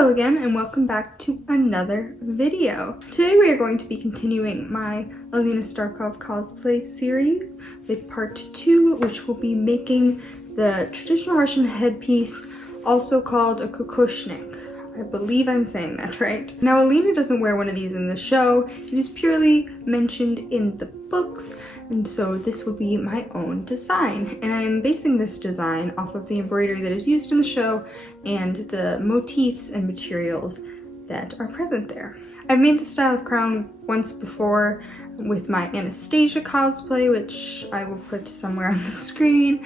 Hello again and welcome back to another video. Today we are going to be continuing my Alina Starkov cosplay series with part 2, which will be making the traditional Russian headpiece, also called a Kokoshnik. I believe I'm saying that right. Now Alina doesn't wear one of these in the show, it is purely mentioned in the books, and so this will be my own design. And I am basing this design off of the embroidery that is used in the show and the motifs and materials that are present there. I've made this style of crown once before with my Anastasia cosplay, which I will put somewhere on the screen,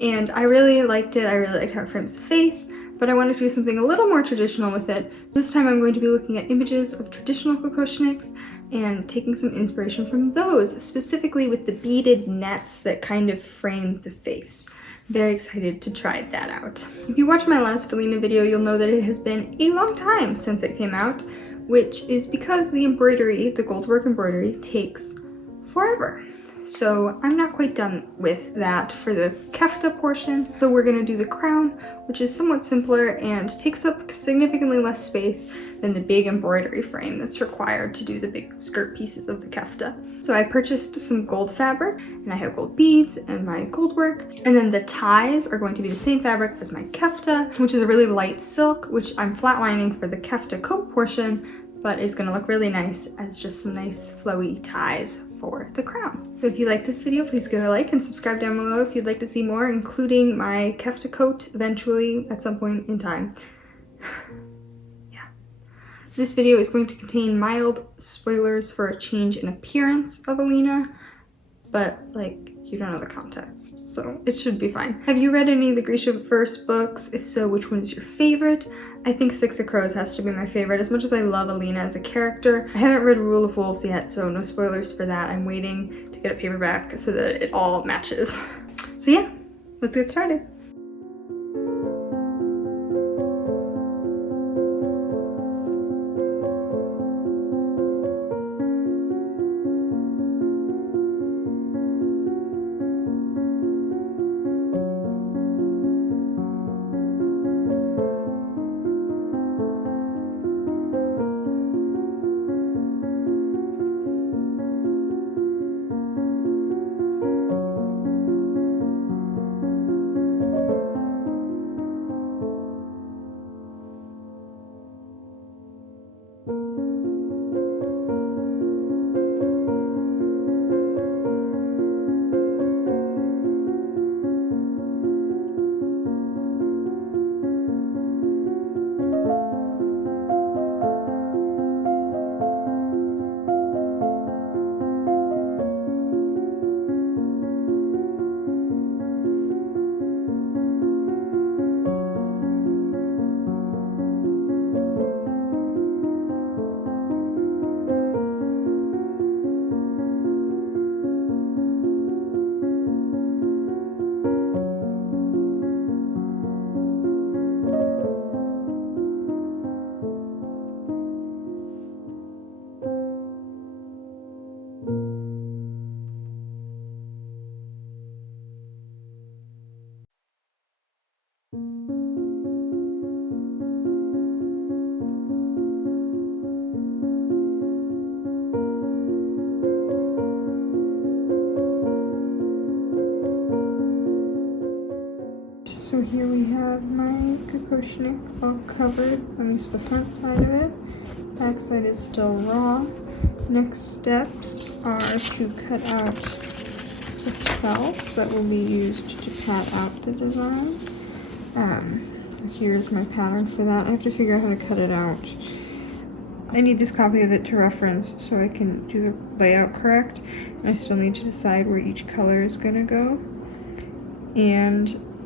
and I really liked it. I really liked how it frames the face, but I wanted to do something a little more traditional with it. This time I'm going to be looking at images of traditional Kokoshniks and taking some inspiration from those, specifically with the beaded nets that kind of frame the face. Very excited to try that out. If you watched my last Alina video, you'll know that it has been a long time since it came out, which is because the embroidery, the goldwork embroidery, takes forever. So I'm not quite done with that for the kefta portion. So we're gonna do the crown, which is somewhat simpler and takes up significantly less space than the big embroidery frame that's required to do the big skirt pieces of the kefta. So I purchased some gold fabric, and I have gold beads and my gold work. And then the ties are going to be the same fabric as my kefta, which is a really light silk, which I'm flatlining for the kefta coat portion, but is gonna look really nice as just some nice flowy ties for the crown. So if you like this video, please give it a like and subscribe down below if you'd like to see more, including my kefta coat eventually at some point in time. Yeah. This video is going to contain mild spoilers for a change in appearance of Alina, but like, you don't know the context, so it should be fine. Have you read any of the Grisha-verse books? If so, which one is your favorite? I think Six of Crows has to be my favorite, as much as I love Alina as a character. I haven't read Rule of Wolves yet, so no spoilers for that. I'm waiting to get a paperback so that it all matches. So yeah, let's get started. So here we have my Kokoshnik all covered, at least the front side of it. Back side is still raw. Next steps are to cut out the felt that will be used to pat out the design. So here's my pattern for that. I have to figure out how to cut it out. I need this copy of it to reference so I can do the layout correct. I still need to decide where each color is gonna go.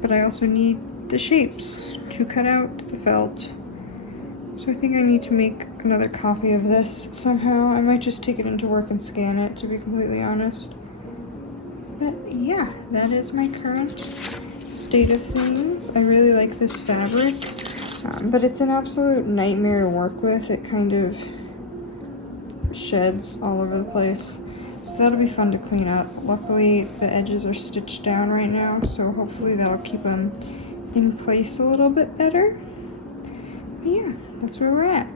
But I also need the shapes to cut out the felt. So I think I need to make another copy of this somehow. I might just take it into work and scan it, to be completely honest. But yeah, that is my current state of things. I really like this fabric, but it's an absolute nightmare to work with. It kind of sheds all over the place. So that'll be fun to clean up. Luckily, the edges are stitched down right now, so hopefully that'll keep them in place a little bit better. yeah, that's where we're at.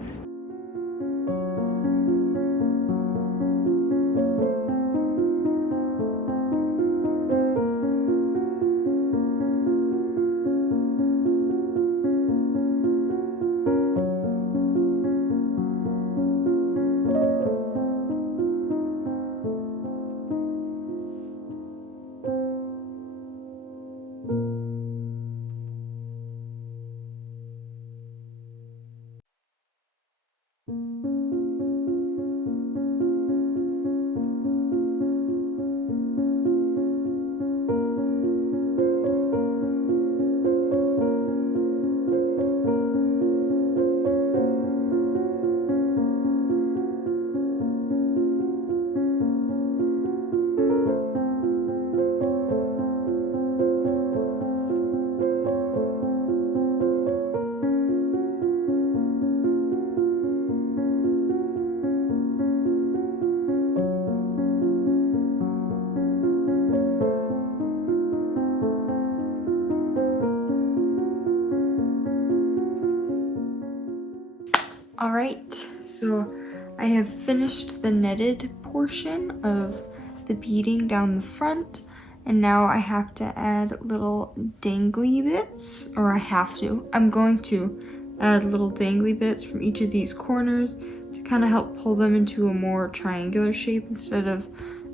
Alright, so I have finished the netted portion of the beading down the front, and now I have to add little dangly bits, or I'm going to add little dangly bits from each of these corners to kind of help pull them into a more triangular shape instead of,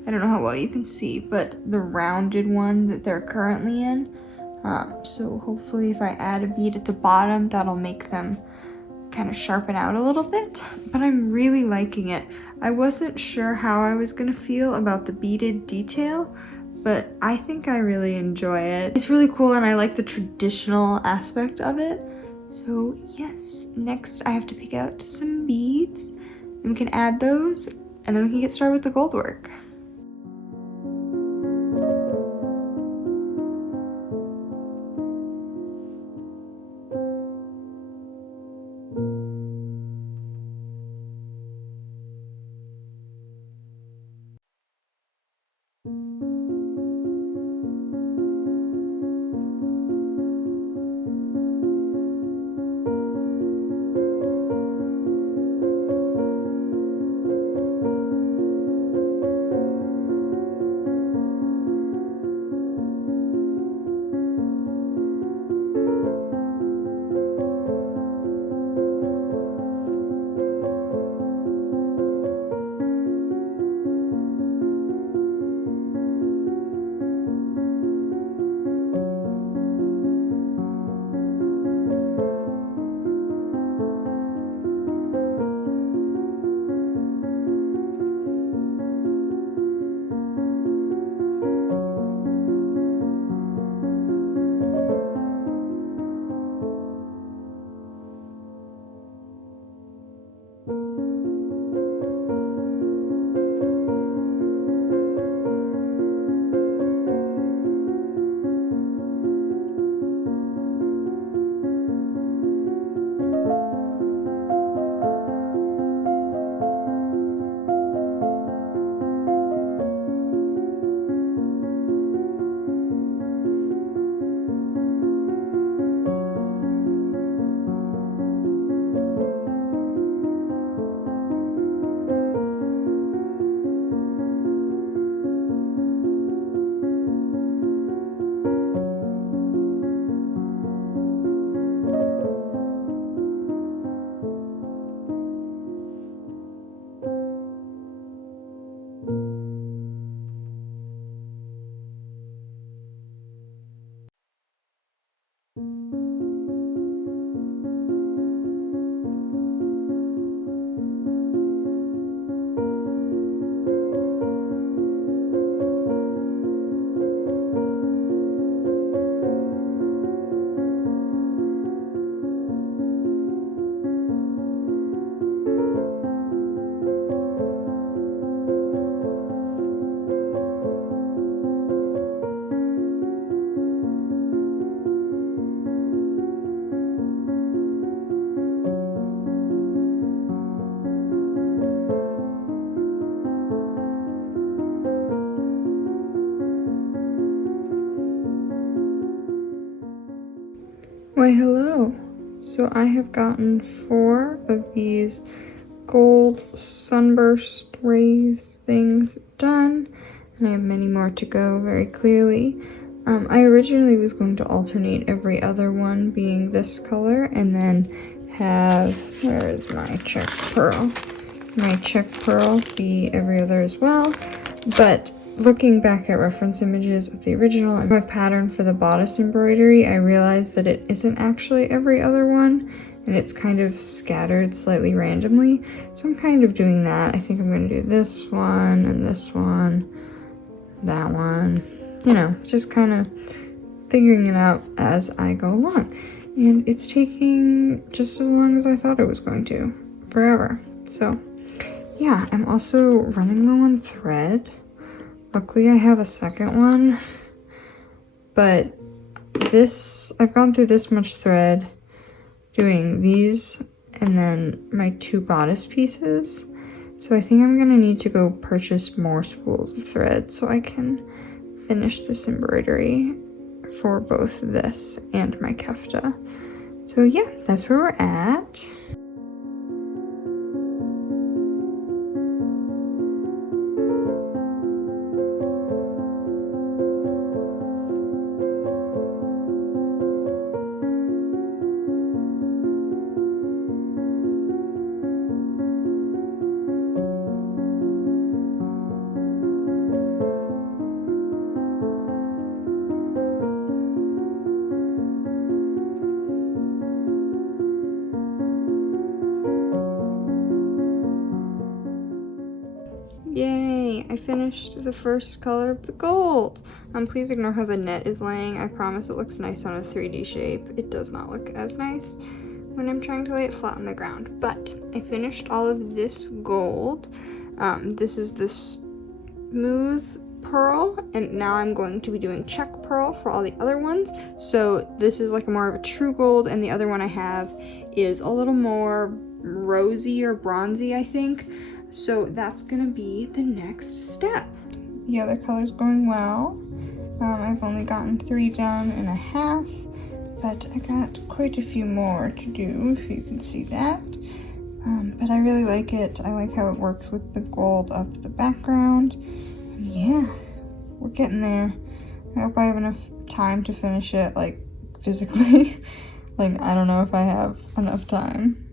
I don't know how well you can see, but the rounded one that they're currently in. So hopefully if I add a bead at the bottom, that'll make them kind of sharpen out a little bit, but I'm really liking it. I wasn't sure how I was gonna feel about the beaded detail, but I think I really enjoy it. It's really cool and I like the traditional aspect of it. So yes, next I have to pick out some beads and we can add those and then we can get started with the gold work. Why hello. So I have gotten 4 of these gold sunburst rays things done, and I have many more to go very clearly. I originally was going to alternate every other one being this color and then have, where is my check pearl? My check pearl be every other as well, but looking back at reference images of the original and my pattern for the bodice embroidery, I realized that it isn't actually every other one, and it's kind of scattered slightly randomly. So I'm kind of doing that. I think I'm going to do this one and this one, that one, you know, just kind of figuring it out as I go along. And it's taking just as long as I thought it was going to, forever. So yeah, I'm also running low on thread. Luckily I have a second one, but I've gone through this much thread doing these and then my 2 bodice pieces. So I think I'm gonna need to go purchase more spools of thread so I can finish this embroidery for both this and my kefta. So yeah, that's where we're at. Yay, I finished the first color of the gold. Please ignore how the net is laying. I promise it looks nice on a 3D shape. It does not look as nice when I'm trying to lay it flat on the ground. But I finished all of this gold. This is the smooth pearl, and now I'm going to be doing check pearl for all the other ones. So this is like more of a true gold, and the other one I have is a little more rosy or bronzy, I think. So that's gonna be the next step. The other color's going well. I've only gotten 3 done and a half, but I got quite a few more to do, if you can see that. But I really like it. I like how it works with the gold of the background. And yeah, we're getting there. I hope I have enough time to finish it, like, physically. Like, I don't know if I have enough time.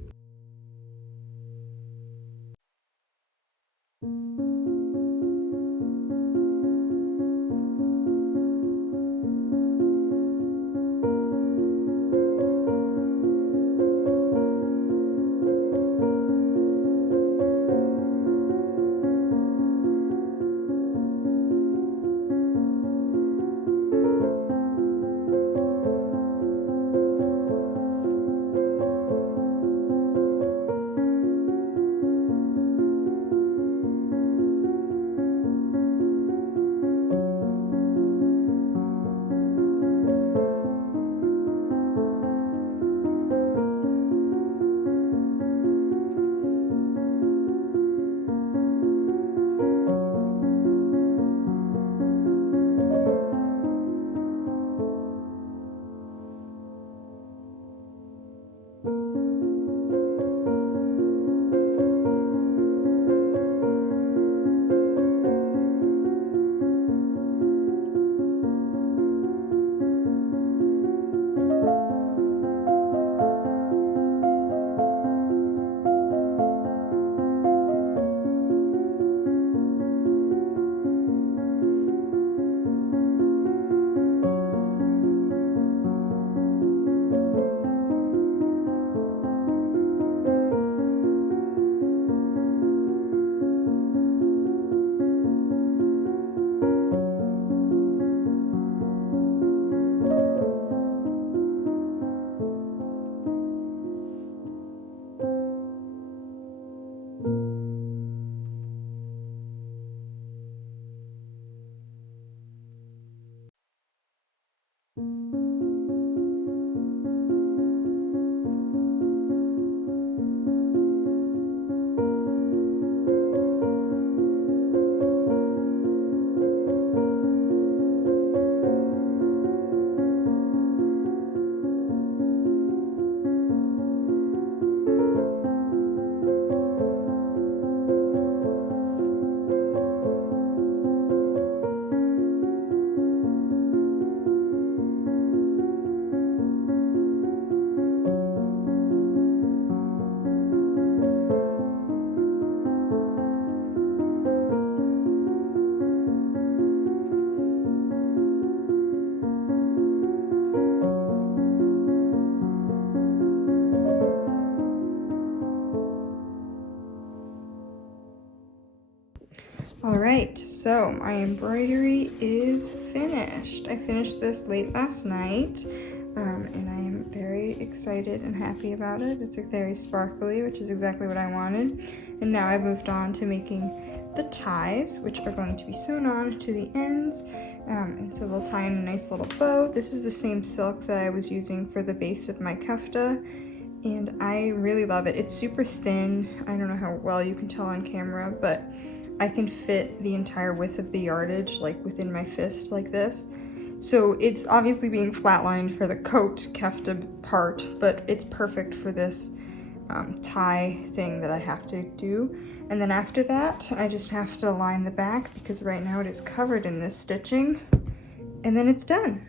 Alright, so my embroidery is finished. I finished this late last night, and I am very excited and happy about it. It's very sparkly, which is exactly what I wanted. And now I've moved on to making the ties, which are going to be sewn on to the ends, and so they'll tie in a nice little bow. This is the same silk that I was using for the base of my kefta, and I really love it. It's super thin. I don't know how well you can tell on camera, but I can fit the entire width of the yardage like within my fist like this. So it's obviously being flatlined for the coat kefta part, but it's perfect for this tie thing that I have to do. And then after that, I just have to line the back because right now it is covered in this stitching, and then it's done.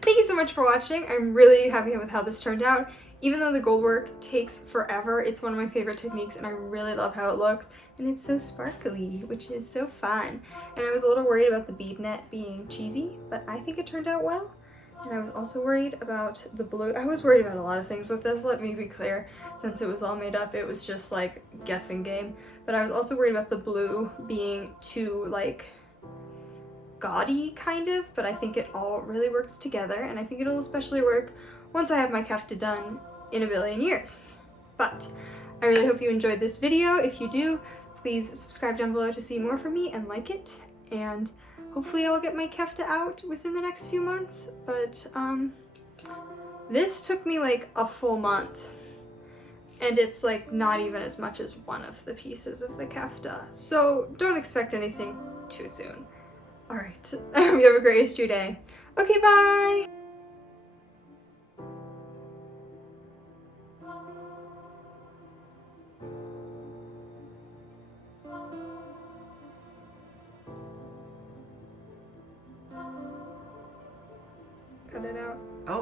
Thank you so much for watching. I'm really happy with how this turned out. Even though the gold work takes forever, it's one of my favorite techniques and I really love how it looks. And it's so sparkly, which is so fun. And I was a little worried about the bead net being cheesy, but I think it turned out well. And I was also worried about the blue. I was worried about a lot of things with this, let me be clear. Since it was all made up, it was just like guessing game. But I was also worried about the blue being too like gaudy kind of, but I think it all really works together, and I think it'll especially work once I have my kefta done in a billion years. But I really hope you enjoyed this video. If you do, please subscribe down below to see more from me and like it, and hopefully I will get my kefta out within the next few months. But this took me like a full month, and it's like not even as much as one of the pieces of the kefta, so don't expect anything too soon. Alright, I hope you have a great rest of your day. Okay, bye! Cut it out.